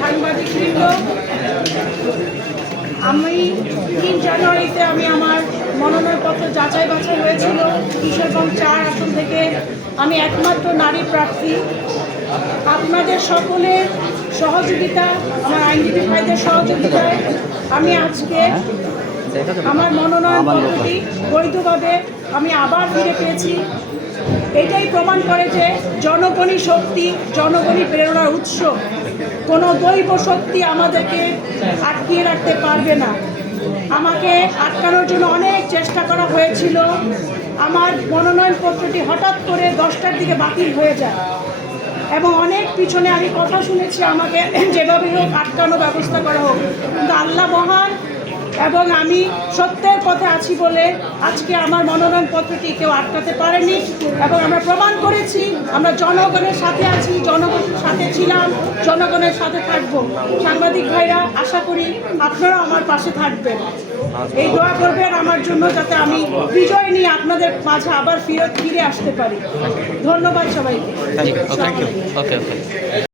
সাংবাদিকবৃন্দ, আমি 3 জানুয়ারিতে আমার মনোনয়নপত্র যাচাই বাছাই হয়েছিল। কিশোরগঞ্জ 4 আসন থেকে আমি একমাত্র নারী প্রার্থী। আপনাদের সকলের সহযোগিতা, আমার আইনজীবী ভাইদের সহযোগিতায় আমি আজকে আমার মনোনয়নপত্রটি বৈধভাবে আমি আবার ফিরে পেয়েছি। এটাই প্রমাণ করে যে জনগণই শক্তি, জনগণই প্রেরণার উৎস। কোনো দৈব শক্তি আমাদেরকে আটকিয়ে রাখতে পারবে না। আমাকে আটকানোর জন্য অনেক চেষ্টা করা হয়েছিল। আমার মনোনয়নপত্রটি হঠাৎ করে 10টার দিকে বাতিল হয়ে যায় এবং অনেক পিছনে আমি কথা শুনেছি আমাকে যেভাবে হোক আটকানোর ব্যবস্থা করা হোক, কিন্তু আল্লাহ মহান এবং আমি সত্যের পথে আছি বলে আজকে আমার মনোনয়নপত্রটি কেউ আটকাতে পারেনি এবং আমরা প্রমাণ করেছি আমরা জনগণের সাথে আছি, জনগণের সাথে ছিলাম, জনগণের সাথে থাকবো। সাংবাদিক ভাইরা, আশা করি আপনারাও আমার পাশে থাকবেন। এই দোয়া করবেন আমার জন্য যাতে আমি বিজয় নিয়ে আপনাদের মাঝে আবার ফিরে আসতে পারি। ধন্যবাদ সবাইকে।